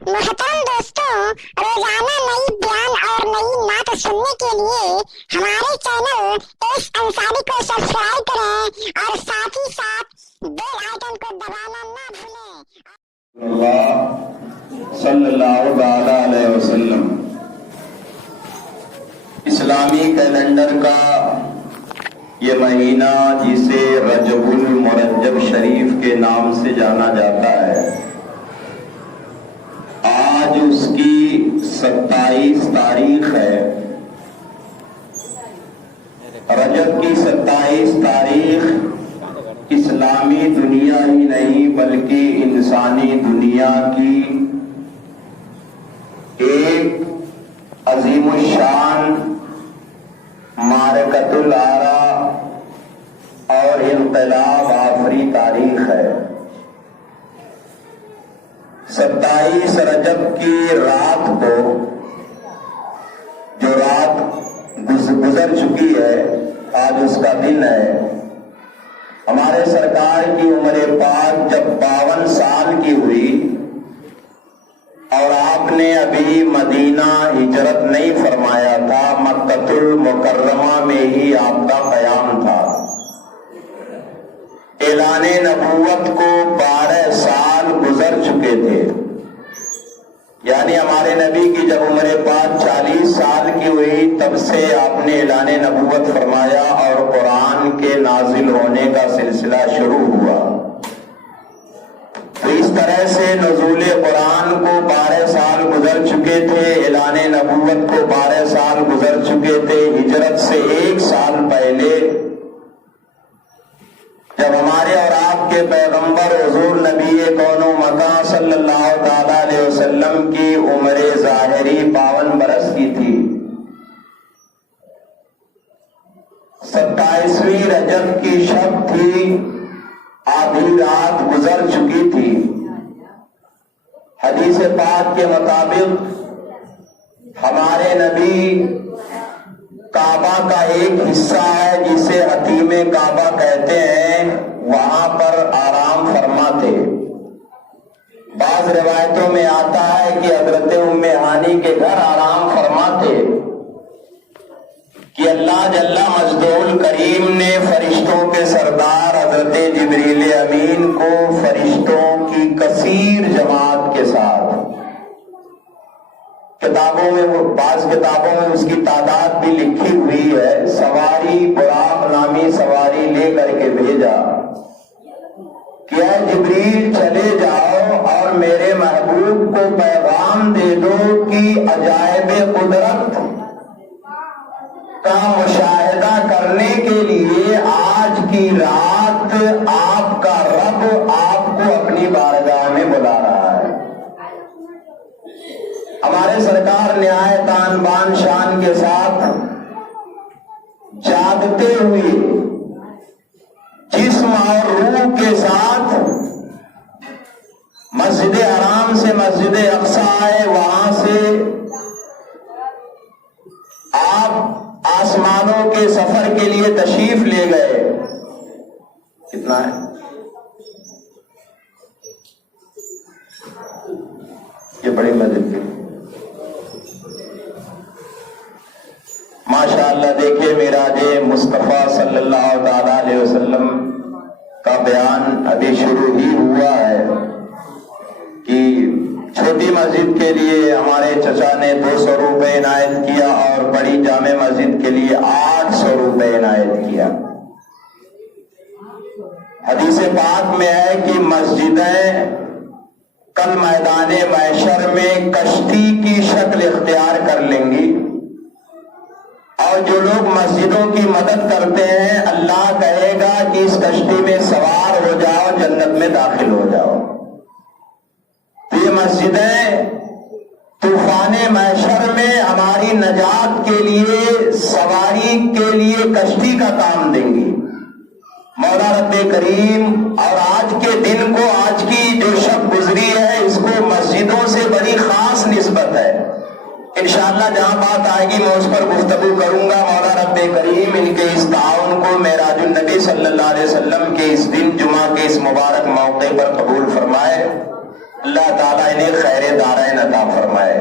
محترم دوستوں، روزانہ نئی بیان اور نئی نعت سننے کے لیے ہمارے چینل ایس انصاری کو سبسکرائب کریں اور ساتھ ہی ساتھ بیل آئیکن کو دبانا نہ بھولیں۔ صلی اللہ علیہ وسلم اسلامی کیلنڈر کا یہ مہینہ جسے رجب المرجب شریف کے نام سے جانا جاتا ہے، آج اس کی 27 تاریخ ہے۔ رجب کی 27 تاریخ اسلامی دنیا ہی نہیں بلکہ انسانی دنیا کی ایک عظیم الشان معرکۃ الآراء اور انقلاب آفری تاریخ ہے۔ 27 رجب کی رات کو، جو رات گزر چکی ہے، آج اس کا دن ہے۔ ہمارے سرکار کی عمر پاک جب 52 سال کی ہوئی اور آپ نے ابھی مدینہ ہجرت نہیں فرمایا تھا، مکہ المکرمہ میں ہی آپ کا قیام تھا۔ اعلان نبوت کو 12 سال گزر چکے تھے، یعنی ہمارے نبی کی جب عمر پاک 40 سال کی ہوئی تب سے آپ نے اعلان نبوت فرمایا اور قرآن کے نازل ہونے کا سلسلہ شروع ہوا۔ تو اس طرح سے نزول قرآن کو 12 سال گزر چکے تھے، اعلان نبوت کو 12 سال گزر چکے تھے۔ ہجرت سے 1 سال پہلے جب ہمارے اور آپ کے پیغمبر حضور نبی کون و مکان صلی اللہ تعالی علیہ وسلم کی عمر ظاہری 52 برس کی تھی، 27ویں رجب کی شب تھی، آدھی رات گزر چکی تھی۔ حدیث پاک کے مطابق ہمارے نبی کعبہ کا ایک حصہ ہے جسے حتیم کعبہ کہتے ہیں، وہاں پر آرام فرماتے۔ بعض روایتوں میں آتا ہے کہ حضرت ام ہانی کے گھر آرام فرماتے کہ اللہ جل مجدہ الکریم نے فرشتوں کے سردار حضرت جبریل امین کو فرشتوں کی کثیر جماعت کے ساتھ، کتابوں میں بعض کتابوں میں اس کی تعداد بھی لکھی ہوئی ہے، سواری براق نامی سواری لے کر کے بھیجا کہ اے جبریل چلے جاؤ اور میرے محبوب کو پیغام دے دو کہ عجائب قدرت کا مشاہدہ کرنے کے لیے آج کی رات آپ کا رب آپ کو اپنی بارگاہ میں بلا رہا ہے۔ ہمارے سرکار نہایت آن بان شان کے ساتھ جاگتے ہوئے جسم اور روح کے ساتھ مسجد حرام سے مسجد اقصی آئے، وہاں سے آپ آسمانوں کے سفر کے لیے تشریف لے گئے۔ کتنا ہے؟ یہ بڑی مسجد کی ماشاءاللہ دیکھیں، معراج مصطفیٰ صلی اللہ تعالی علیہ وسلم کا بیان ابھی شروع ہی ہوا ہے کہ چھوٹی مسجد کے لیے ہمارے چچا نے 200 روپے عنایت کیا اور بڑی جامع مسجد کے لیے 800 روپے عنایت کیا۔ حدیث پاک میں ہے کہ مسجدیں کل میدان محشر میں کشتی کی شکل اختیار کر لیں گی، اور جو لوگ مسجدوں کی مدد کرتے ہیں اللہ کہے گا کہ اس کشتی میں سوار ہو جاؤ، جنت میں داخل ہو جاؤ۔ تو یہ مسجدیں طوفان محشر میں ہماری نجات کے لیے، سواری کے لیے کشتی کا کام دیں گی۔ مولا رب کریم اور آج کے دن کو، آج کی جو شب گزری ہے، اس کو مسجدوں سے بڑی خاص نسبت ہے۔ انشاءاللہ جہاں بات آئے گی میں اس پر گفتگو کروں گا۔ مولا رب کریم ان کے اس تعاون کو معراج النبی صلی اللہ علیہ وسلم کے اس دن جمعہ کے اس مبارک موقع پر قبول فرمائے۔ اللہ تعالیٰ انہیں خیر دارین عطا فرمائے۔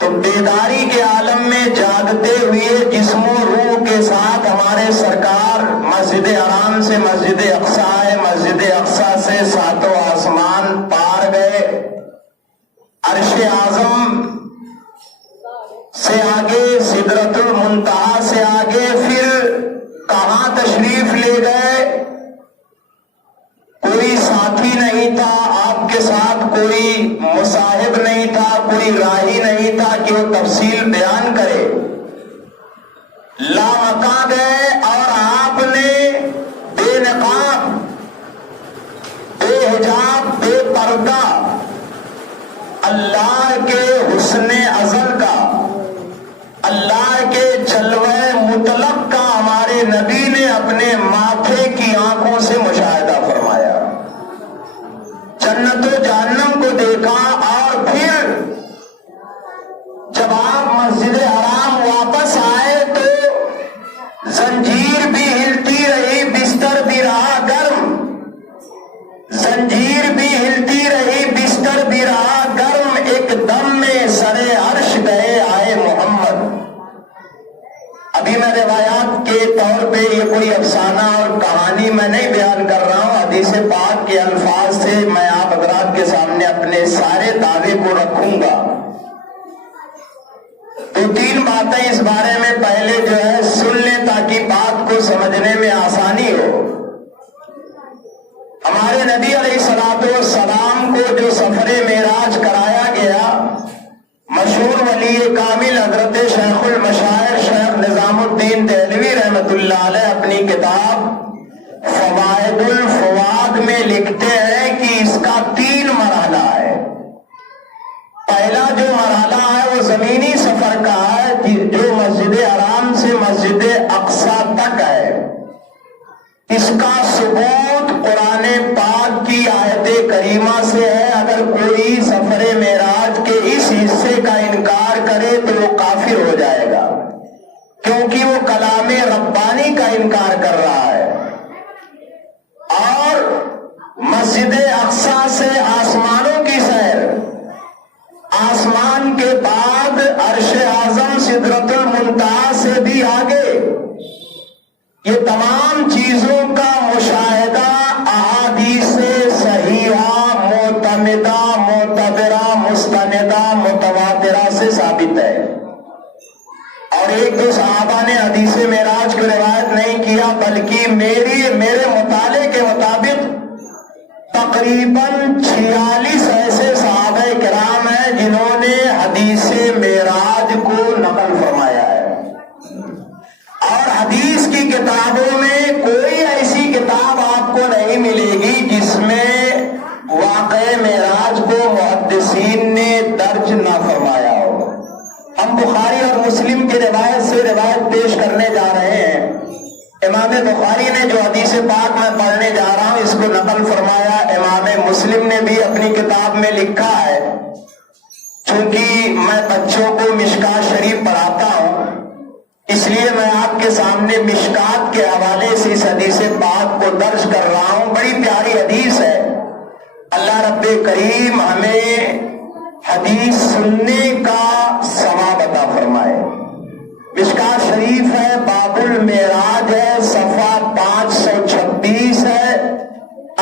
تو بیداری کے عالم میں جاگتے ہوئے جسم و روح کے ساتھ ہمارے سرکار مسجد حرام سے مسجد اقصی ہے، مسجد اقصی سے ساتوں آسمان پار گئے، عرش اعظم سے آگے، سدرۃ المنتہا سے آگے، پھر کہاں تشریف لے گئے؟ کوئی ساتھی نہیں تھا آپ کے ساتھ، کوئی مصاحب نہیں تھا، کوئی راہی نہیں تھا کہ وہ تفصیل بیان کرے۔ لامکاں گئے اور آپ نے بے نقاب، بے حجاب، بے پردہ اللہ کے حسن ازل کا، اللہ کے جلوہ مطلق کا ہمارے نبی نے اپنے ماتھے کی آنکھوں سے مشاہدہ فرمایا، جنت و جہنم کو دیکھا۔ اور پھر جب آپ مسجد حرام واپس آئے تو زنجیر بھی ہلتی رہی، بستر بھی رہا گرم، زنجیر بھی ہلتی رہی، بستر بھی رہا گرم، ایک دم میں سرے عرش گئے آئے محمد۔ ابھی میں روایات کے طور پہ یہ کوئی افسانہ اور کہانی میں نہیں بیان کر رہا ہوں، حدیث پاک کے الفاظ سے میں آپ حضرات کے سامنے اپنے سارے دعوے کو رکھوں گا۔ دو تین باتیں اس بارے میں پہلے جو ہے سن لیں تاکہ بات کو سمجھنے میں آسانی ہو۔ ہمارے نبی علیہ الصلوۃ والسلام کو جو سفر معراج کرایا گیا، مشہور ولی کامل حضرت شیخ المشاعر شیخ نظام الدین دہلوی رحمۃ اللہ علیہ اپنی کتاب فوائد الفواد میں لکھتے ہیں کہ اس کا 3 مرحلہ ہے۔ پہلا جو مرحلہ ہے وہ زمینی سفر کا ہے، جو مسجد حرام سے مسجد اقصی تک ہے۔ اس کا ثبوت قرآن پاک کی آیت کریمہ سے ہے۔ اگر کوئی سفر معراج کے اس حصے کا انکار کرے تو وہ کافر ہو جائے گا، کیونکہ وہ کلام ربانی کا انکار کر رہا ہے۔ اور مسجد اقصی سے آسمانوں کی سیر، آسمان کے بعد عرش اعظم، سدرۃ المنتہا سے بھی آگے، یہ تمام چیزوں کا مشاہدہ احادیث صحیحہ معتمدہ معتبرہ مستندہ متواترہ سے ثابت ہے۔ اور ایک دو صحابہ نے حدیث معراج کو روایت نہیں کیا، بلکہ میرے مطالعے کے مطابق تقریباً 46 ایسے صحابہ کرام ہیں جنہوں نے حدیث معراج کو نقل فرمایا ہے۔ اور حدیث کی کتابوں میں کوئی ایسی کتاب آپ کو نہیں ملے گی جس میں واقعہ معراج کو محدثین نے درج نہ فرمایا ہو۔ ہم بخاری اور مسلم کی روایت سے روایت پیش کرنے جا رہے ہیں۔ امام بخاری نے جو حدیث پاک میں پڑھنے جا رہا ہوں اس کو نقل فرمایا، امام مسلم نے بھی اپنی کتاب میں لکھا ہے۔ چونکہ میں بچوں کو مشکات شریف پڑھاتا ہوں، اس لیے میں آپ کے سامنے مشکات کے حوالے سے اس حدیث پاک کو درج کر رہا ہوں۔ بڑی پیاری حدیث ہے۔ اللہ رب کریم ہمیں حدیث سننے کا ثواب عطا فرمائے۔ مشکات شریف ہے، باب المعراج ہے، صفحہ 526 ہے،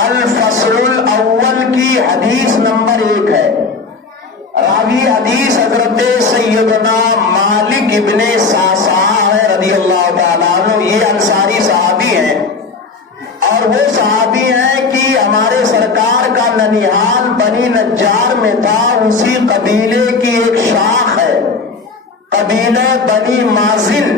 الفصل الاول کی حدیث نمبر 1 ہے۔ راوی حدیث حضرت سیدنا مالک ابن سعصع ہے رضی اللہ تعالیٰ عنہ۔ یہ انصاری صحابی ہیں، اور وہ صحابی ہیں کہ ہمارے سرکار کا ننیحال بنی نجار میں تھا۔ اسی قبیلے کی ایک شاخ ہے قبیلہ بنی مازن،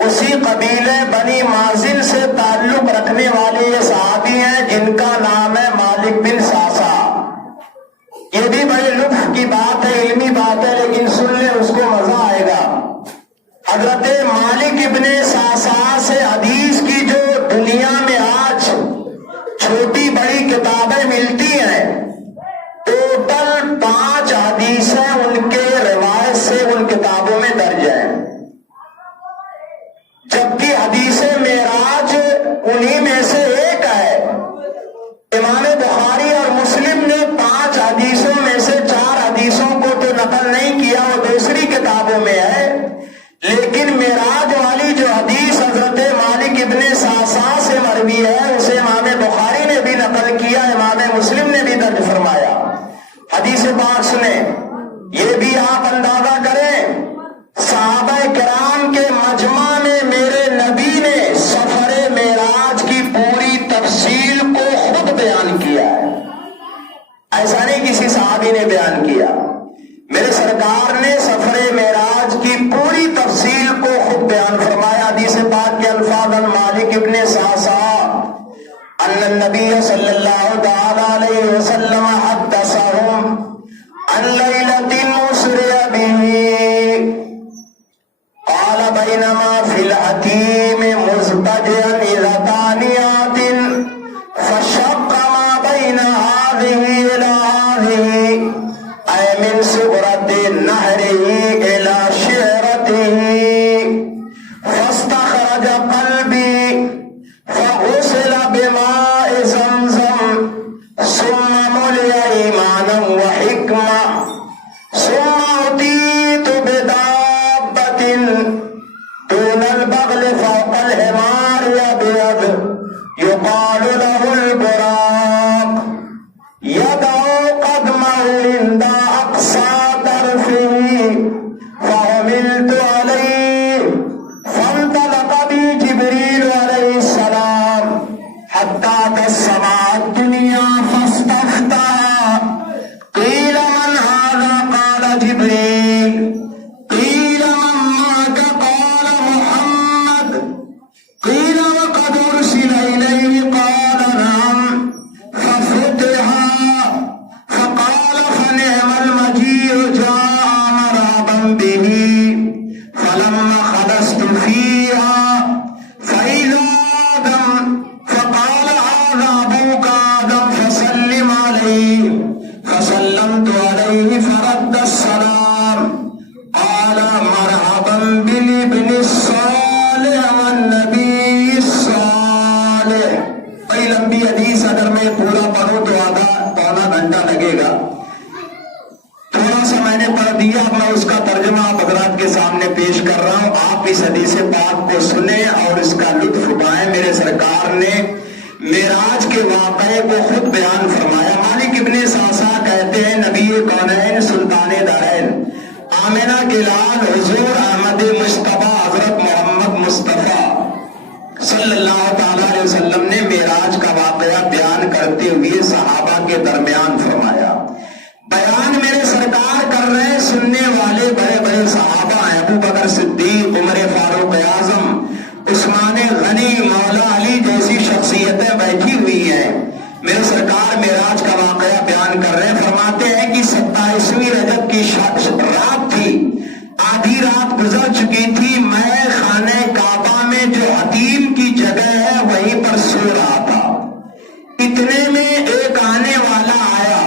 اسی قبیلہ بنی مازن سے تعلق رکھنے والے یہ صحابی ہیں جن کا نام ہے مالک بن سعصع۔ یہ بھی بڑے لطف کی بات ہے، علمی بات ہے، لیکن سن لیں اس کو مزہ آئے گا۔ حضرت مالک ابن سعصع سے حدیث کی جو دنیا میں آج چھوٹی بڑی کتابیں ملتی ہیں، ٹوٹل 5 حدیثیں ان کے روایت سے ان کتابوں میں درج ہیں، جبکہ حدیث معراج انہی میں سے ایک ہے۔ امام بخاری اور مسلم نے مسلم نے بھی درج فرمایا. حدیث پاک سنیں, یہ بھی آپ اندازہ کریں, صحابہ کرام کے مجمع میں میرے نبی نے سفر معراج کی پوری تفصیل کو خود بیان کیا ہے. ایسا نہیں کسی صحابی نے بیان کیا, میرے سرکار نے سفر معراج کی پوری تفصیل کو خود بیان فرمایا. حدیث پاک کے الفاظ مالک ابن صعصع ان النبی صلی اللہ تعالی علیہ وسلم حدثهم عن لیلۃ مسرع به قال بینما فی الحتیم مضطجعا اذا تانیات فشق ما بین هذه الى هذه اے من صغرۃ نهره الى شعرته فاستخرج قلبی فغسل بماء زمزم ثم ملئ ایمانا وحکمہ ثم اتیت بدابۃ دون البغل فوق الحمار ابیض یقال له البراق یدعو قدمہ عند اقصى طرفه فحملت علیہ فانطلق بی جبریل علیہ السلام حتی اتى السماء الدنیا فاستفتح قیل من هذا قال جبریل قیل من معك قال محمد قیل وقد ارسل الیہ قال نعم ففتح فقال فنعم المجيء جاء مرحبا به فلما خلصت فيها فإذا آدم فقال هذا أبوك آدم فسلم عليه فسلمت عليه فرد السلام قال مرحبا بالابن الصالح والنبي الصالح. بڑی لمبی حدیث, اگر میں پورا پڑھوں تو آدھا پونا گھنٹہ لگے گا. تھوڑا سا میں نے پڑھ دیا, میں اس کا ترجمہ آپ حضرات کے سامنے پیش کر رہا ہوں. آپ اس حدیث پاک کو سنیں اور اس کا لطف اٹھائیں. میرے سرکار نے معراج کے واقعے کو خود بیان فرمایا. مالک ابن صعصع کہتے ہیں نبی کونین سلطان دارین آمنہ کے لال حضور احمد مصطفیٰ حضرت محمد مصطفیٰ صلی اللہ تعالی علیہ وسلم نے معراج کا واقعہ بیان کرتے ہوئے صحابہ کے درمیان فرمایا. بیان میرے سرکار کر رہے, سننے والے بڑے بڑے صحابہ ہیں. ابو بکر صدیق, عمر فاروق اعظم, عثمان غنی, مولا علی جیسی شخصیتیں بیٹھی ہوئی ہیں. میرے سرکار معراج کا واقعہ بیان کر رہے ہیں. فرماتے ہیں کہ 27ویں رجب کی رات تھی, آدھی رات گزر چکی تھی. میں خانہ کعبہ میں جو حتیم کی جگہ ہے وہیں پر سو رہا تھا. اتنے میں ایک آنے والا آیا.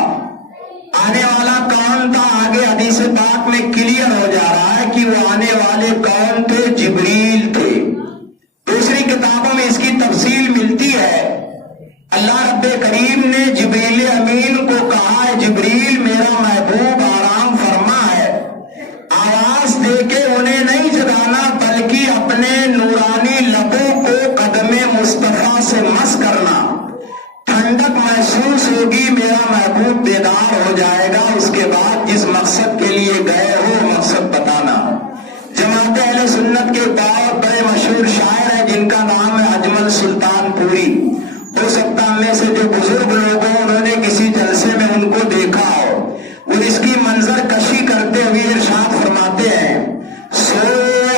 آنے والا کون تھا آگے حدیث پاک میں کلیئر ہو جا رہا ہے کہ وہ آنے والے کون تھے, جبریل تھے. دوسری کتابوں میں اس کی تفصیل ملتی ہے. اللہ رب کریم نے جبریل امین کو کہا ہے جبریل میرا محبوب آرام فرما ہے. آواز دے کے انہیں نہیں جگانا بلکہ اپنے نورانی لبوں کو قدم مصطفیٰ سے مس کرنا. ٹھنڈک محسوس ہوگی, میرا محبوب بیدار ہو جائے گا. اس کے بعد جس مقصد کے لیے گئے ہو مقصد بتانا. جماعت اہل سنت کے بہت بڑے مشہور شاعر ہیں جن کا نام ہے اجمل سلطان پوری. ہو سکتا ہم میں سے جو بزرگ لوگ ہوں انہوں نے کسی جلسے میں ان کو دیکھا ہو. وہ اس کی منظر کشی کرتے ہوئے ارشاد فرماتے ہیں, سو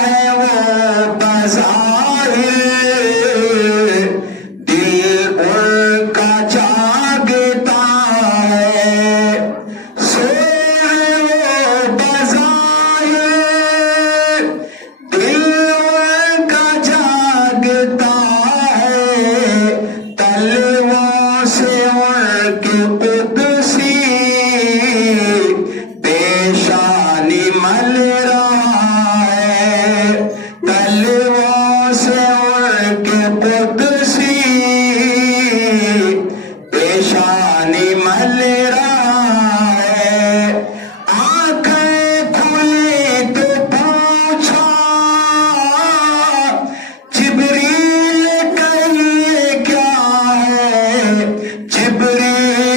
ہے وہ بظاہر دل ان کا جاگتا ہے. سو ہے وہ بظاہر دل ان کا جاگتا ہے. تلووں سے ان کے قدسی پیشانی مل رہا ہے. تلووں سے ان کے قدسی پیشانی مل رہا ہے. آنکھیں کھلی تو پوچھا جبریل کہیے کیا ہے. جبریل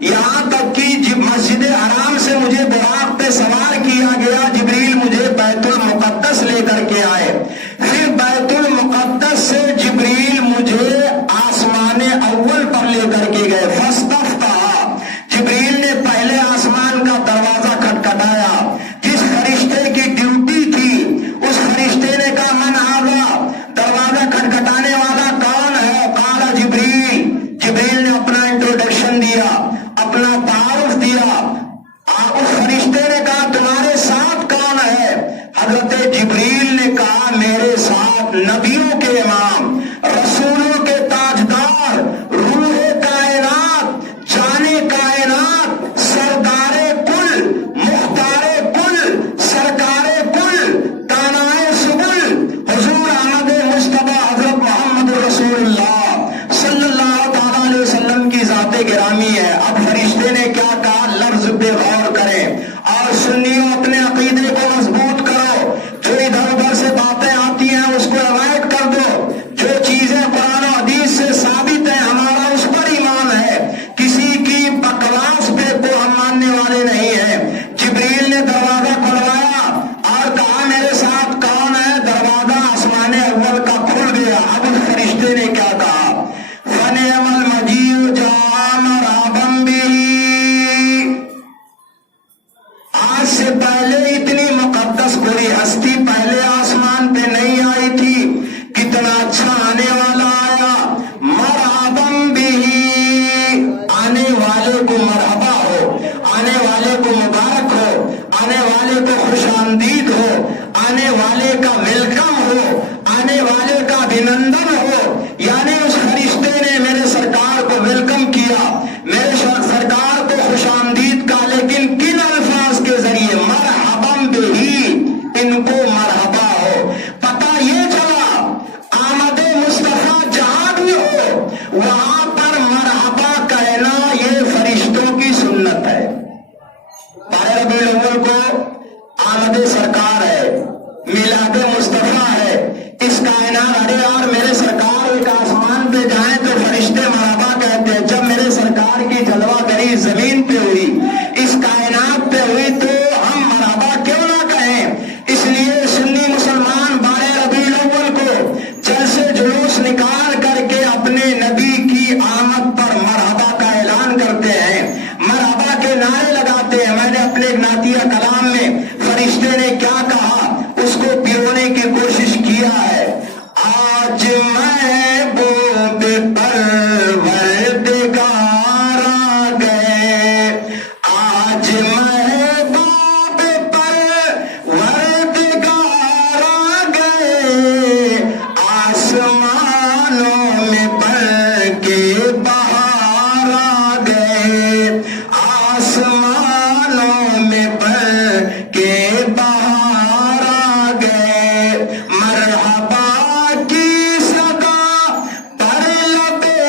یہاں تک کہ مسجد حرام سے مجھے براق پہ سوار کیا گیا، جبریل مجھے بیت المقدس لے کر کے آئے، پھر بیت المقدس سے جبریل مجھے آسمان اول پر لے کر کے گئے۔ فاستفتح، جبریل نے پہلے آسمان کا دروازہ کھٹکھٹایا، جس فرشتے کی ڈیوٹی تھی اس فرشتے نے کہا من آگا، دروازہ کھٹکھٹانے والا کون ہے؟ قال جبریل، جبریل نے اپنا انٹروڈکشن دیا، اپنا تعارف دیا۔ اس فرشتے نے کہا تمہارے ساتھ کون ہے؟ حضرت جبریل نے کہا میرے ساتھ نبیوں کے امام، رسولوں کے تاجدار، روح کائنات، جانے کائنات، سردار کل، مختار کل، سرکار کل، دانائے سبل، حضور احمد مصطفیٰ حضرت محمد رسول اللہ صلی اللہ تعالی علیہ وسلم کی ذات گرامی ہے۔ اب فرشتے نے کیا کہا؟ لفظ پہ غور کریں اور سنیوں اپنے عقیدے کو مضبوط کرو، جو ادھر ادھر سے باتیں آتی ہیں اس کو اوائڈ کر دو، جو چیزیں قرآن و حدیث سے ثابت ہیں ہمارا اس پر ایمان ہے، کسی کی بکواس پہ کو ہم ماننے والے نہیں ہیں۔ جبریل نے دروازہ کھلوایا اور کہا میرے ساتھ کون ہے؟ دروازہ آسمان اول کا کھل گیا۔ اب اس فرشتے نے کیا کہا؟ فنعم المجیء جاء مرحبا بہ، آج سے پہلے اتنی مقدس کوئی ہستی پہلے آسمان پہ نہیں آئی تھی، کتنا اچھا آنے والا آیا۔ مرحبا بہ، آنے والے کو مرحبا ہو، آنے والے کو مبارک ہو، آنے والے کو خوش آمدید ہو، آنے والے کا ویلکم ہو، آنے والے کا ابھینندن ہو۔ یعنی اس فرشتے نے میرے سرکار کو ویلکم کیا، میرے سرکار کو خوش آمدید کہا، لیکن کن الفاظ کے ذریعے؟ مرحبا بہ، ان کو مرحبا ہو۔ پتہ یہ چلا آمد مصطفیٰ جہاں بھی ہو وہاں پر مرحبا کہنا یہ فرشتوں کی سنت ہے۔ ماہ ربیع الاول کو آمد سرکار ہے، میلاد مصطفیٰ ہے، اس کائنات، ارے یار میرے سرکار ایک آسمان پہ جائیں تو فرشتے مرحبا کہتے ہیں۔ جب میرے سرکار کی جلوہ گری زمین پہ ہوئی، اس کائنات پہ ہوئی، تو ہم مرحبا کیوں نہ کہیں؟ اس لیے سنی مسلمان 12 ربیع الاول کو جلسے جلوس نکال کر کے اپنے نبی کی آمد پر مرحبا کا اعلان کرتے ہیں، مرحبا کے نعرے لگاتے ہیں۔ میں نے اپنے ایک نعتیہ کلام میں فرشتے نے کیا کہا اس کو پیرونے کی کوشش کیا ہے۔ آج محبوب پروردگار آ گئے، آج محبوب پروردگار آ گئے، آسمانوں میں بڑھ کے بہار آ گئے، آسمانوں میں بڑھ کے بہار آ گئے، مرحبا کی صدا پر لبے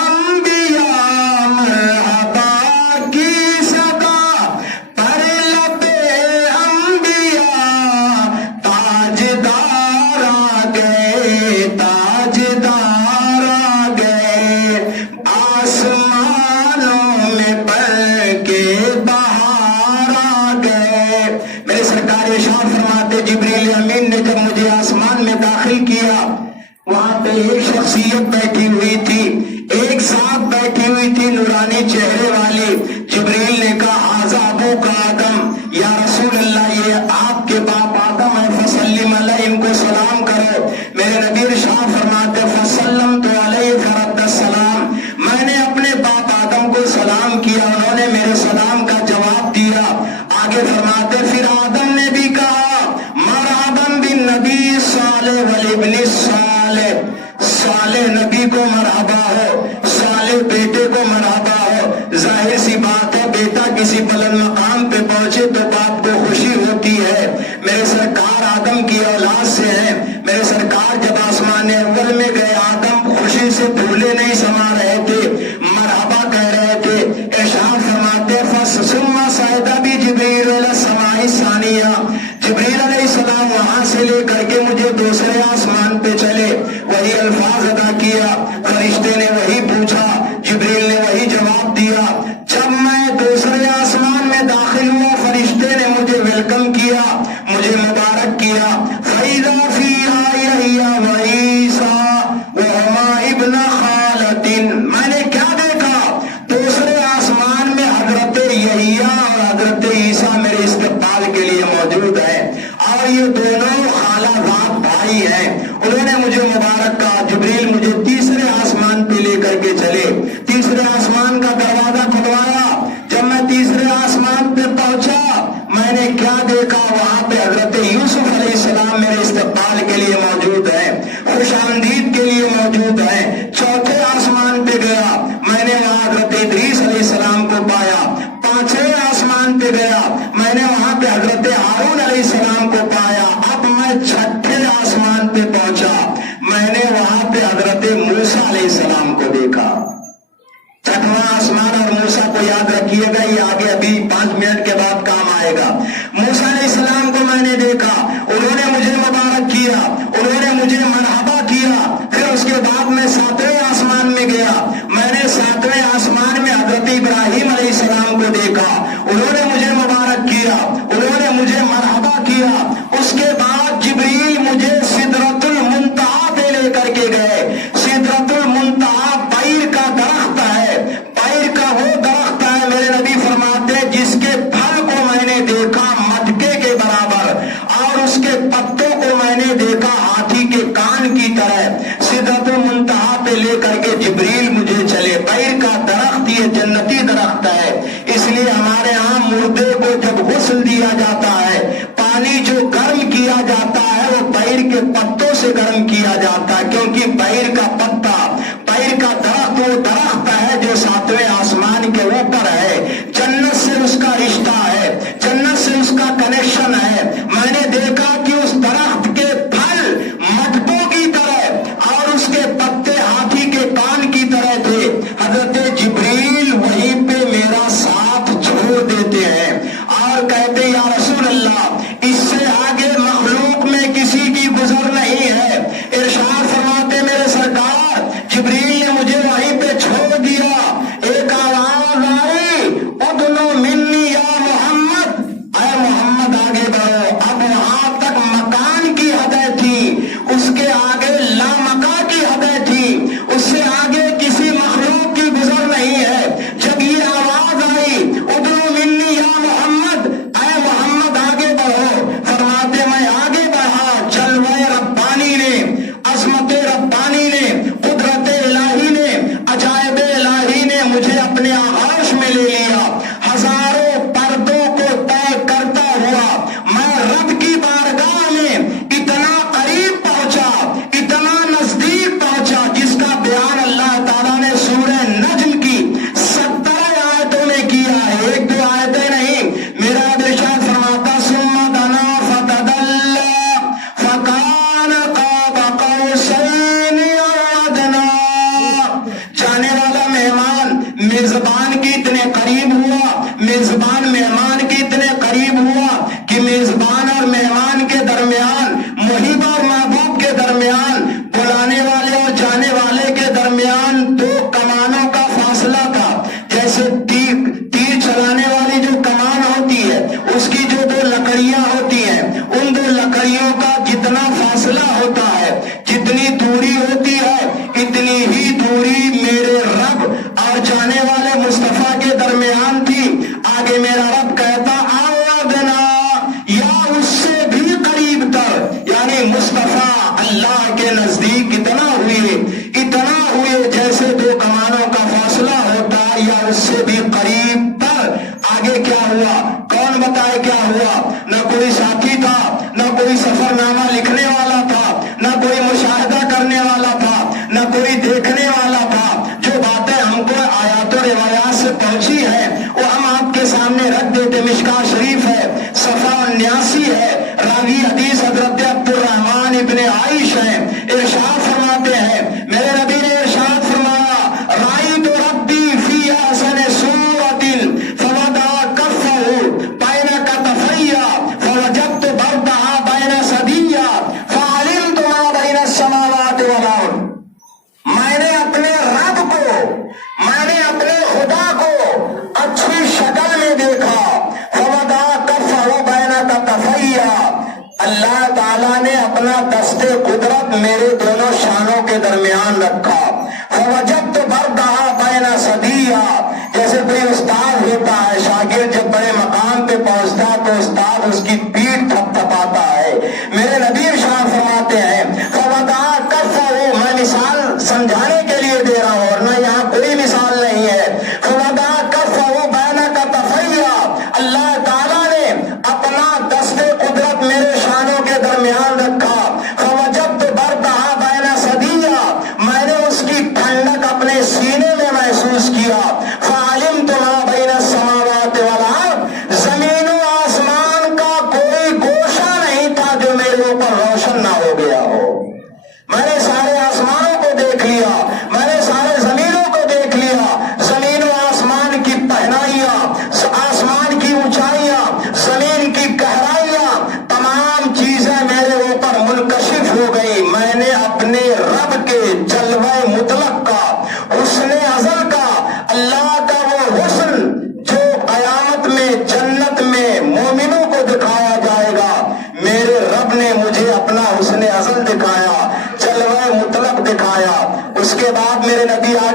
انبیاء، مرحبا کی صدا پر لبے انبیاء، تاجدار آ گئے، تاجدار آ گئے، آسمانوں میں بڑھ کے بہار آ گئے۔ میرے سرکار ارشاد فرماتے جبریل امین نے جب مجھے آسمان میں داخل کیا، وہاں پہ ایک شخصیت بیٹھی ہوئی تھی، ایک ذات بیٹھی ہوئی تھی نورانی چہرے والی۔ جبریل نے کہا ھذا ابوک آدم، یا رسول اللہ یہ آپ کے باپ آدم ہے، فسلم علیہ، ان کو سلام کرو۔ میرے نبی ارشاد فرماتے فسلمت علیہ فرد السلام، میں نے اپنے باپ آدم کو سلام کیا، انہوں نے میرے سلام کا جواب دیا۔ آگے فرماتے پھر آدم نے بھی کہا مرحبا بالنبی صالح والابن صالح، صالح نبی کو مرحبا ہو، صالح بیٹے کو مرحبا ہو۔ ظاہر سی بات ہے بیٹا کسی بلند مقام پہ پہنچے تو باپ کو خوشی ہوتی ہے۔ میرے سرکار آدم کی اولاد سے ہیں، میرے سرکار جب آسمان اول میں گئے آدم خوشی سے پھولے نہیں سما رہے تھے، مرحبا کہہ رہے تھے۔ ارشاد فرماتے ثم صعد بجبریل الی السماء الثانیہ، جبریل علیہ السلام وہاں سے لے کر کے مجھے دوسرے آسمان پہ چلے، وہی الفاظ ادا کیا، فرشتے نے وہی پوچھا، جبریل نے وہی جواب دیا۔ جب کر کے چلے. تیسرے آسمان کا دروازہ کھلوایا. جب میں تیسرے آسمان پہ پہنچا میں نے کیا دیکھا, وہاں پہ حضرت یوسف علیہ السلام میرے استقبال کے لیے موجود ہیں, خوش آمدید کے لیے موجود ہیں. چوتھے آسمان پہ گیا میں نے وہاں حضرت ادریس علیہ السلام کو پایا. پانچویں آسمان پہ گیا میں نے وہاں پہ حضرت ہارون علیہ السلام کو پایا. اب میں چھٹے آسمان پہ پہنچا میں نے وہاں پہ حضرت موسیٰ علیہ السلام کو دیکھا. چھٹواں آسمان اور موسیٰ کو یاد رکھیے گا, یہ آگے ابھی 5 منٹ کے بعد کام آئے گا. موسیٰ علیہ السلام کو میں نے دیکھا, انہوں نے مجھے مبارک کیا, انہوں نے مجھے مرحبا کیا. پھر اس کے بعد میں 7ویں آسمان میں گیا, میں نے 7ویں آسمان میں حضرت ابراہیم علیہ السلام کو دیکھا, انہوں نے مجھے مبارک کیا, انہوں نے مجھے مرحبا کیا. اس کے بعد جبریل مجھے سدرۃ المنتہا پہ لے کر کے گئے. سدرۃ المنتہا پیر کا درخت ہے, پیر کا وہ درخت ہے میرے نبی فرماتے ہیں جس کے پھل کو میں نے دیکھا مٹکے کے برابر اور اس کے پتوں کو میں نے دیکھا ہاتھی کے کان کی طرح. سدرۃ المنتہا پہ لے کر کے جبریل مجھے چلے. پیر کا درخت یہ جنتی درخت ہے, اس لیے ہمارے ہاں مردے کو جب غسل دیا جاتا ہے پانی جو گرم کیا جاتا ہے وہ پیر کے پتوں سے گرم کیا جاتا ہے, کیونکہ پیر کا پتا, پیر کا درخت وہ درخت ہے جو 7ویں آسمان کے اوپر ہے. جنت سے اس کا رشتہ ہے, جنت سے اس کا کنیکشن ہے. میں نے دیکھا کہ اس درخت کے پھل مٹکوں کی طرح اور اس کے پتے ہاتھی کے کان کی طرح تھے. حضرت جبریل وہیں پہ میرا ساتھ چھوڑ دیتے ہیں اور کہتے یا رسول اللہ اس سے آگے مخلوق میں کسی کی گزر نہیں ہے. ارشاد فرماتے میرے سرکار جبریل نے مجھے وہیں پہ چھوڑ دیا. ایک آواز آئی ادنو منی یا محمد, اے محمد آگے بڑھو. اب وہاں تک مکان کی حدیں تھی, اس کے آگے لامکا کی حدیں تھی, اس سے آگے کسی مخلوق کی گزر نہیں ہے. جب یہ آواز آئی ادنو منی یا محمد, اے محمد آگے بڑھو, فرماتے میں آگے بڑھا. جلوہ ربانی نے, عظمت ربانی نے, قدرت الہی نے, عجائب الہی نے مجھے اپنے آغوش میں لے لیا. ہزاروں پردوں کو طے کرتا ہوا میں رب کی بارگاہ میں اتنا قریب پہنچا, اتنا نزدیک پہنچا جس کا بیان اللہ تعالیٰ نے سورہ نجم کی 70 آیتوں میں کیا ہے, 1-2 آیتیں نہیں. میرا ارشاد فرماتا ثم دنا فتدلى فكان قاب قوسين او ادنى. جانے والا مہمان میزبان کے اتنے قریب ہوا, میزبان مہمان کے اتنے قریب ہوا کہ میزبان اور مہمان کے درمیان, محب اور محبوب کے درمیان, بلانے والے اور جانے والے کے درمیان 2 کمانوں کا فاصلہ تھا. جیسے تیر چلانے والی جو کمان ہوتی ہے اس کی جو 2 لکڑیاں ہوتی ہیں, ان 2 لکڑیوں کا جتنا فاصلہ ہوتا ہے, جتنی دوری ہوتی ہے اتنی ہی دوری میرے رب اور جانے والے مصطفیٰ کے درمیان تھی. آگے میرا رب کہتا آوادنا, یا اس سے بھی قریب تر, یعنی مصطفیٰ اللہ کے نزدیک اتنا ہوئے جیسے 2 کمانوں کا فاصلہ ہوتا ہے یا اس سے بھی قریب تر. آگے کیا ہوا, کون بتائے کیا ہوا؟ نہ کوئی ساتھی تھا, نہ کوئی سفر نامہ لکھنے والا تھا, نہ کوئی مشاہدہ کرنے والا تھا, نہ کوئی دیکھنے والا تھا. جو باتیں ہم کو آیات و روایات سے پہنچی ہیں وہ ہم آپ کے سامنے رکھ دیتے. مشکاۃ شریف ہے, صفحہ 79 ہے, راوی حدیث حضرت عبد الرحمن ابن عائش ہیں. ارشاد فرماتے ہیں میرے نبی نے ارشاد فرمایا رأیت ربی فی احسن صورۃ فوضع کفہ بین کتفی فوجدت بردها بین ثدی فعلمت ما بین السماوات والارض. میں نے اپنے رب کو, میں نے اپنے خدا کو اچھی شکل میں دیکھا. فوضع کفہ بین کتفی, اللہ تعالیٰ نے اپنا دست قدرت میرے دونوں شانوں کے درمیان رکھا. فوجدت بردها بین ثدی, جیسے کوئی استاد ہوتا ہے, شاگرد جب بڑے مقام پہ پہنچتا ہے تو استاد اس کی پیٹھ تھپ تھپاتا ہے. میرے نبی ارشاد فرماتے ہیں فوضع کفہ, میں مثال سمجھانے کے لیے دے رہا ہوں ورنہ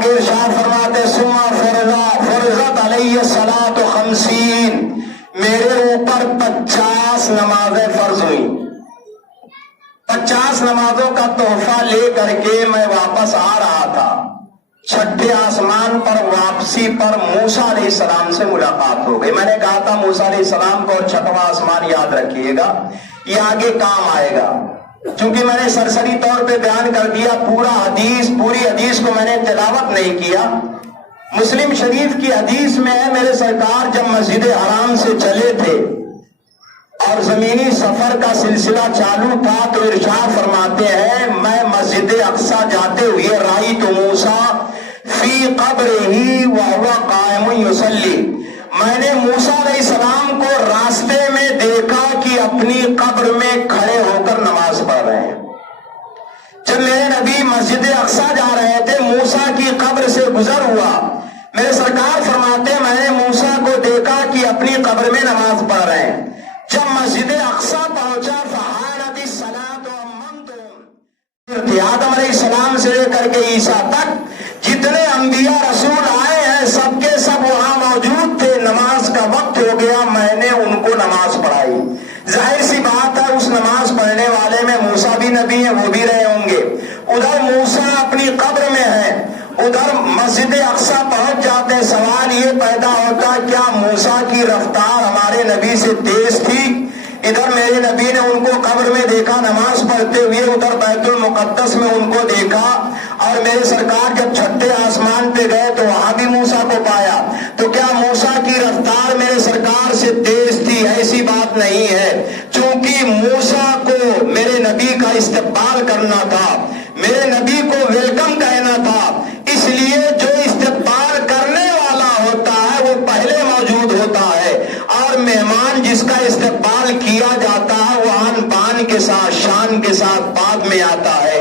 آگے ارشاد فرماتے ثم فرضت علیہ الصلاۃ 50، میرے اوپر 50 نمازیں فرض ہوئی۔ 50 نمازوں کا تحفہ لے کر کے میں واپس آ رہا تھا، چھٹے آسمان پر واپسی پر موسیٰ علیہ السلام سے ملاقات ہو گئی۔ میں نے کہا تھا موسیٰ علیہ السلام کو اور چھٹواں آسمان یاد رکھیے گا، یہ آگے کام آئے گا، چونکہ میں نے سرسری طور پہ بیان کر دیا، پوری حدیث کو میں نے تلاوت نہیں کیا۔ مسلم شریف کی حدیث میں ہے میرے سرکار جب مسجد حرام سے چلے تھے اور زمینی سفر کا سلسلہ چالو تھا تو ارشاد فرماتے ہیں میں مسجد اقصی جاتے ہوئے رأیت موسیٰ فی قبرہ وہو قائم یصلی، میں نے موسیٰ علیہ السلام کو راستے میں دیکھا کہ اپنی قبر میں کھڑے ہو کر نماز پڑھ رہے ہیں۔ جب میرے نبی مسجد اقصی جا رہے تھے، موسیٰ کی قبر سے گزر ہوا، میرے سرکار فرماتے میں نے موسیٰ کو دیکھا کہ اپنی قبر میں نماز پڑھ رہے ہیں۔ جب مسجد اقصی پہنچا فحانت الصلاۃ وامنتم، آدم علیہ السلام سے لے کر کے عیسیٰ تک جتنے انبیاء رسول آئے ہیں سب کے سب وہاں موجود تھے، نماز کا وقت ہو گیا، میں نے ان کو نماز پڑھائی۔ ظاہر سی بات ہے اس نماز پڑھنے والے میں موسیٰ بھی نبی ہیں، وہ بھی رہے ہوں گے۔ ادھر موسیٰ اپنی قبر میں ہے، ادھر مسجد اقصی پہنچ جاتے، سوال یہ پیدا ہوتا کیا موسیٰ کی رفتار ہمارے نبی سے تیز تھی؟ ادھر میرے نبی نے ان کو قبر میں دیکھا نماز پڑھتے ہوئے، ادھر بیت المقدس میں ان کو دیکھا، اور میرے سرکار جب چھٹے آسمان پہ گئے تو وہاں بھی موسیٰ کو پایا، تو کیا موسیٰ کی رفتار میرے سرکار سے تیز تھی؟ ایسی بات نہیں ہے، چونکہ موسیٰ کو میرے نبی کا استقبال کرنا تھا، میرے نبی کو ویلکم کہنا تھا، اس لیے جو استقبال کرنے والا ہوتا ہے وہ پہلے موجود ہوتا ہے، اور مہمان جس کا استقبال کیا جاتا ہے وہ آن بان کے ساتھ شان کے ساتھ بعد میں آتا ہے۔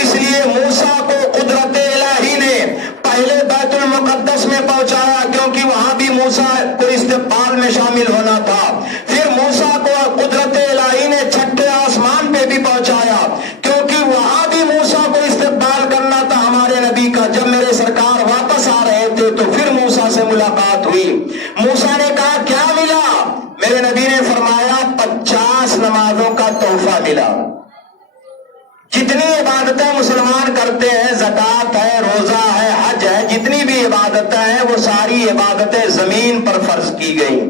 اس لیے موسیٰ کو قدرت الہی نے پہلے بیت المقدس میں پہنچایا، کیونکہ وہاں بھی موسیٰ کو استقبال میں شامل ہونا تھا۔ پھر موسیٰ کو قدرت الہی نے چھٹے آسمان پہ بھی پہنچایا، کیونکہ وہاں بھی موسیٰ کو استقبال کرنا تھا ہمارے نبی کا۔ جب میرے سرکار واپس آ رہے تھے تو پھر موسیٰ سے ملاقات ہوئی۔ موسیٰ نے کہا کیا ملا؟ میرے نبی نے فرمایا 50 نمازوں کا تحفہ ملا۔ جتنی عبادتیں مسلمان کرتے ہیں، زکوٰۃ ہے، روزہ ہے، حج ہے، جتنی بھی عبادتیں ہیں وہ ساری عبادتیں زمین پر فرض کی گئی،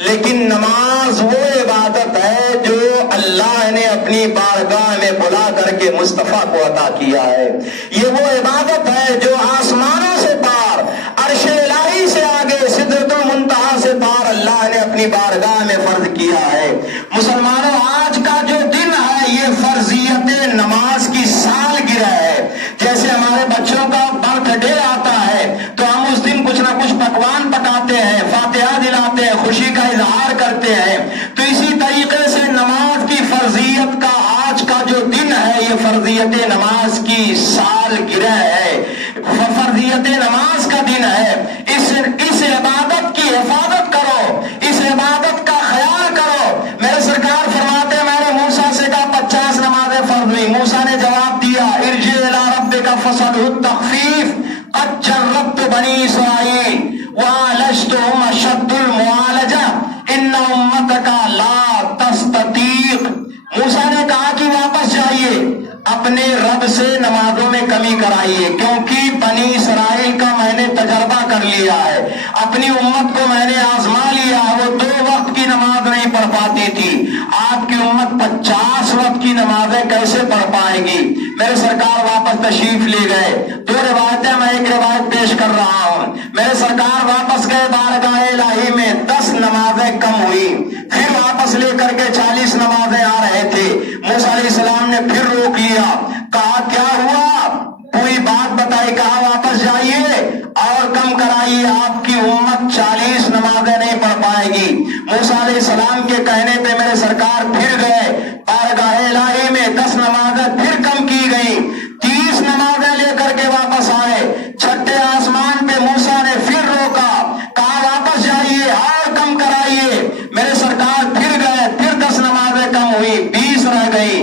لیکن نماز وہ عبادت ہے جو اللہ نے اپنی بارگاہ میں بلا کر کے مصطفیٰ کو عطا کیا ہے۔ یہ وہ عبادت ہے جو آسمانوں سے پار، عرش الہی سے آگے، سدرۃ المنتہا سے پار اللہ نے اپنی بارگاہ میں فرض کیا ہے۔ مسلمانوں آج کا جو دن ہے یہ فرضیت نماز کی سالگرہ ہے۔ جیسے ہمارے بچوں کا برتھ ڈے آتا ہے تو ہم اس دن کچھ نہ کچھ پکوان پکاتے ہیں، فاتحہ دلاتے ہیں، خوشی کا اظہار کرتے ہیں، تو اسی طریقے سے نماز کی فرضیت کا آج کا جو دن ہے یہ فرضیت نماز کی سالگرہ ہے، فرضیت نماز کا دن ہے۔ اس عبادت کی حفاظت کرو، اس عبادت کا خیال کرو۔ میرے سرکار فرماتے میں نے موسیٰ سے کہا 50 نمازیں فرض ہوئی، موسیٰ نے جواب دیا ارجع الی ربک فاسألہ التخفیف قد جربت بنی اسرائیل وعالجتهم اشد المعالجہ ان امتک لا تستطیق۔ موسیٰ نے کہا کہ واپس جائیے، اپنے رب سے نمازوں میں کمی کرائیے، کیونکہ بنی اسرائیل کا میں نے تجربہ کر لیا ہے، اپنی امت کو میں نے آزما لیا، وہ 2 وقت کی نماز نہیں پڑھ پاتی تھی، آپ کی امت 50 وقت کی نمازیں کیسے پڑھ پائے گی؟ میرے سرکار واپس تشریف لے گئے۔ 2 روایتیں، میں ایک روایت پیش کر رہا ہوں۔ میرے سرکار واپس گئے بارگاہ الہی میں، 10 نمازیں کم ہوئی، پھر واپس لے کر کے 40 نمازیں آ رہے تھے۔ موسیٰ علیہ السلام نے پھر روک لیا، کہا کیا ہوا؟ پوری بات بتائی، کہا واپس جائیے اور کم کرائیے، آپ کی امت 40 نمازیں نہیں پڑھ پائے گی۔ موسیٰ علیہ السلام کے کہنے پہ میرے سرکار پھر گئے بارگاہ الہی میں، 10 نمازیں پھر کم کی گئی، 30 نمازیں لے کر کے واپس آئے۔ چھٹے آسمان پہ موسیٰ نے پھر روکا، کہا واپس جائیے اور کم کرائیے۔ میرے سرکار پھر گئے، پھر 10 نمازیں کم ہوئی، 20 رہ گئی،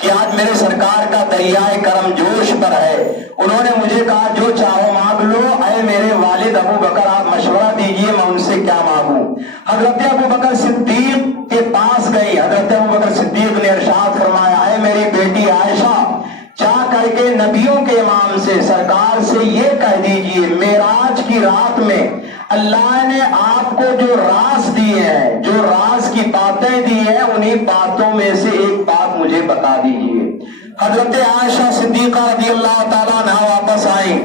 کہ آج میرے سرکار کا دریائے کرم جوش پر ہے۔ انہوں نے مجھے کہا جو چاہو مانگ لو، اے میرے والد ابو بکر آپ مشورہ دیجئے میں ان سے کیا مانگوں۔ حضرت ابو بکر صدیق کے پاس گئی۔ حضرت ابو بکر صدیق نے ارشاد فرمایا، اے میری بیٹی عائشہ، جا کر کے نبیوں کے امام سے سرکار سے یہ کہہ دیجئے معراج کی رات میں اللہ نے آپ کو جو راز دیے ہیں، جو راز کی باتیں دی ہیں، انہی باتوں میں سے ایک بات مجھے بتا دیجئے۔ حضرت عائشہ صدیقہ رضی اللہ تعالیٰ عنہ واپس آئیں۔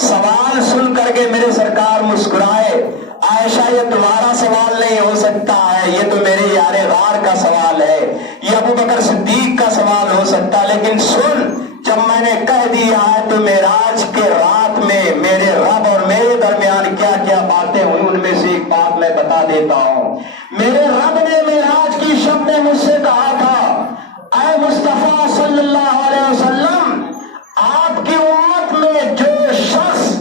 سوال سن کر کے میرے سرکار مسکرائے، عائشہ یہ تمہارا سوال نہیں ہو سکتا ہے، یہ تو میرے یار غار کا سوال ہے، یہ ابو بکر صدیق کا سوال ہو سکتا، لیکن سن جب میں نے کہہ دیا ہے تو معراج کے رات میں میرے رب اور میرے درمیان کیا کیا باتیں ہوئی ان میں سے ایک بات میں بتا دیتا ہوں۔ میرے رب نے معراج کی شب میں مجھ سے کہا تھا، اے مصطفیٰ صلی اللہ علیہ وسلم، آپ کی امت میں جو شخص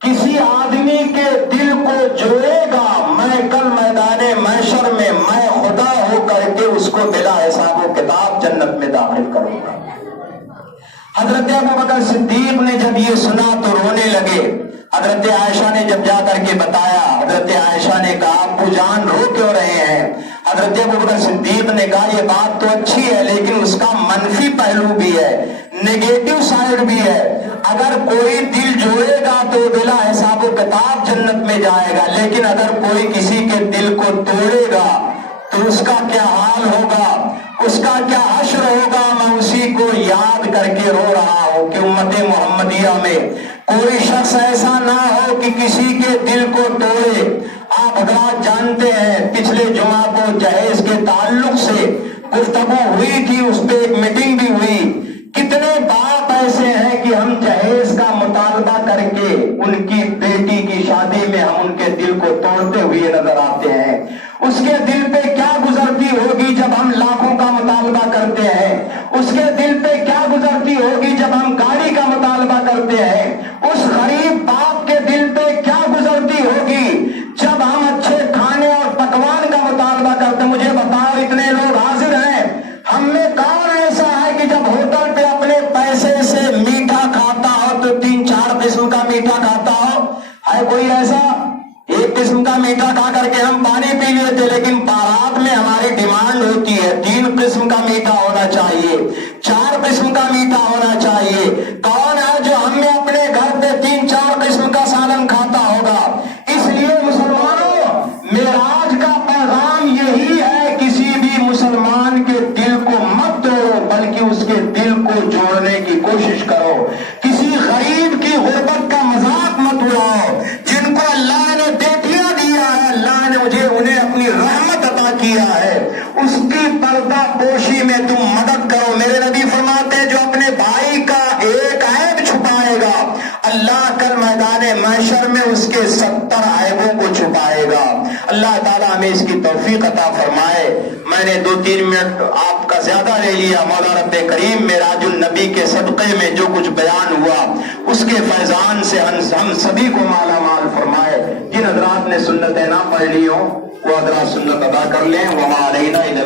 کسی آدمی کے دل کو جوڑے گا، میں کل میدان محشر میں میں خدا ہو کر کے اس کو بلا حساب و کتاب جنت میں داخل کروں گا۔ حضرت ابو بکر صدیق نے جب یہ سنا تو رونے لگے۔ حضرت عائشہ نے جب جا کر کے بتایا، حضرت عائشہ نے کہا ابو جان رو کیوں رہے ہیں؟ حضرت ابو بکر صدیق نے کہا یہ بات تو اچھی ہے لیکن اس کا منفی پہلو بھی ہے، نیگیٹو سائیڈ بھی ہے۔ اگر کوئی دل جوڑے گا تو بلا حساب و کتاب جنت میں جائے گا، لیکن اگر کوئی کسی کے دل کو توڑے گا تو اس کا کیا حال ہوگا، اس کا کیا حشر ہوگا۔ میں اسی کو یاد کر کے رو رہا ہوں کہ امت محمدیہ میں کوئی شخص ایسا نہ ہو کہ کسی کے دل کو توڑے۔ آپ حضرات جانتے ہیں پچھلے جمعہ کو جہیز کے تعلق سے گفتگو ہوئی تھی، اس پہ ایک میٹنگ بھی ہوئی۔ کتنے باپ ایسے ہیں کہ ہم جہیز کا مطالبہ کر کے ان کی بیٹی کی شادی میں ہم ان کے دل کو توڑتے ہوئے نظر آتے ہیں۔ اس کے دل پہ کیا گزرتی ہوگی جب ہم لاکھوں کا مطالبہ کرتے ہیں، اس کے دل پہ کیا گزرتی ہوگی جب ہم گاڑی کا مطالبہ کرتے ہیں، اس غریب باپ کے دل پہ کیا گزرتی ہوگی جب ہم اچھے کھانے اور پکوان کا مطالبہ کرتے ہیں۔ مجھے بتاؤ اتنے لوگ حاضر ہیں، ہم میں کون ایسا ہے کہ جب ہوٹل پہ اپنے پیسے سے میٹھا کھاتا ہو تو 3-4 قسم کا میٹھا کھاتا ہو؟ ہے کوئی ایسا؟ ایک قسم کا میٹھا کھا کر کے ہم پانی پی لیتے، لیکن بارات میں ہماری ڈیمانڈ ہوتی ہے 3 قسم کا میٹھا ہونا چاہیے، 4 قسم کا میٹھا ہونا چاہیے۔ کون ہے جو ہم میں اپنے گھر پہ 3-4 قسم کا سالن کھاتا ہوگا؟ اس لیے مسلمانوں، معراج کا پیغام یہی ہے، کسی بھی مسلمان کے دل کو مت توڑو بلکہ اس کے دل کو جوڑنے کی کوشش کرو۔ کسی غریب کی غربت کا مذاق مت اڑاؤ۔ جن کو اللہ نے بیٹیاں دیا ہے، اللہ نے انہیں اپنی رحمت عطا کیا ہے، اس کی پردہ پوشی میں تم مدد کرو۔ میرے نبی فرماتے ہیں جو اپنے بھائی کا ایک عیب چھپائے گا، اللہ کل میدان محشر میں اس کے 70 عیبوں کو چھپائے گا۔ اللہ تعالیٰ ہمیں اس کی توفیق عطا فرمائے۔ میں نے 2-3 منٹ آپ کا زیادہ لے لیا۔ مولا رب کریم معراج النبی کے صدقے میں جو کچھ بیان ہوا اس کے فیضان سے ہم سبھی کو مالا مال فرمائے۔ جن حضرات نے سنتیں نہ پڑھ لی ہوں وہ حضرات سنت ادا کر لیں۔ وما علینا الا